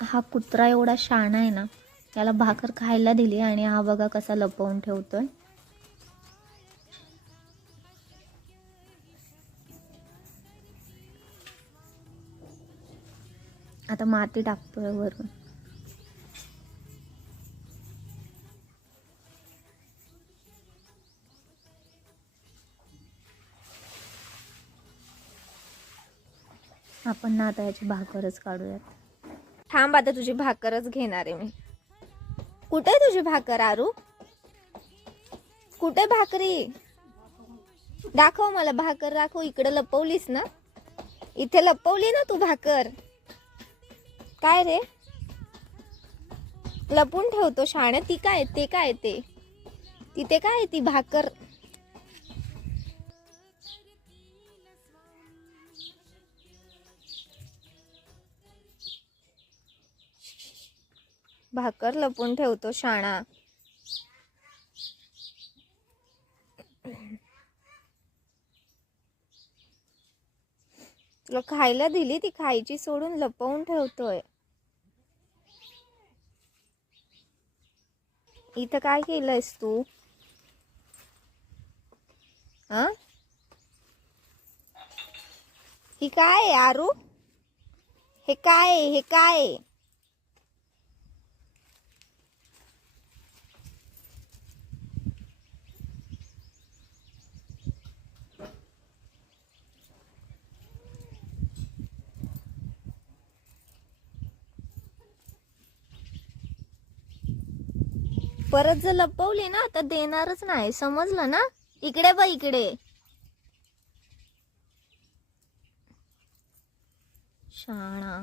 हा कुत्रा एवढा शहाणा आहे ना, त्याला भाकर खायला दिली आणि हा बघा कसा लपवून ठेवतोय. आता माती टाकतोय वरून. आपण ना आता याची भाकरच काढूयात. थांब, आता तुझी भाकरच घेणार आहे मी. कुठे तुझी भाकर आरू? कुठे भाकरी? दाखव मला भाकर, दाखव. इकडे लपवलीस ना, इथे लपवली ना तू भाकर. काय रे, लपून ठेवतो शाणे. ती काय, ते काय, ते तिथे काय ती भाकर? भाकर लपून ठेवतो शाणा. तुला खायला दिली, ती खायची सोडून लपवून ठेवतोय. इथं काय केलंयस तू? ही काय आहे आरू? हे काय आहे? हे काय आहे? परत जर लपवली ना तर देणारच नाही, समजलं ना? इकडे बघ, इकडे. शाणा.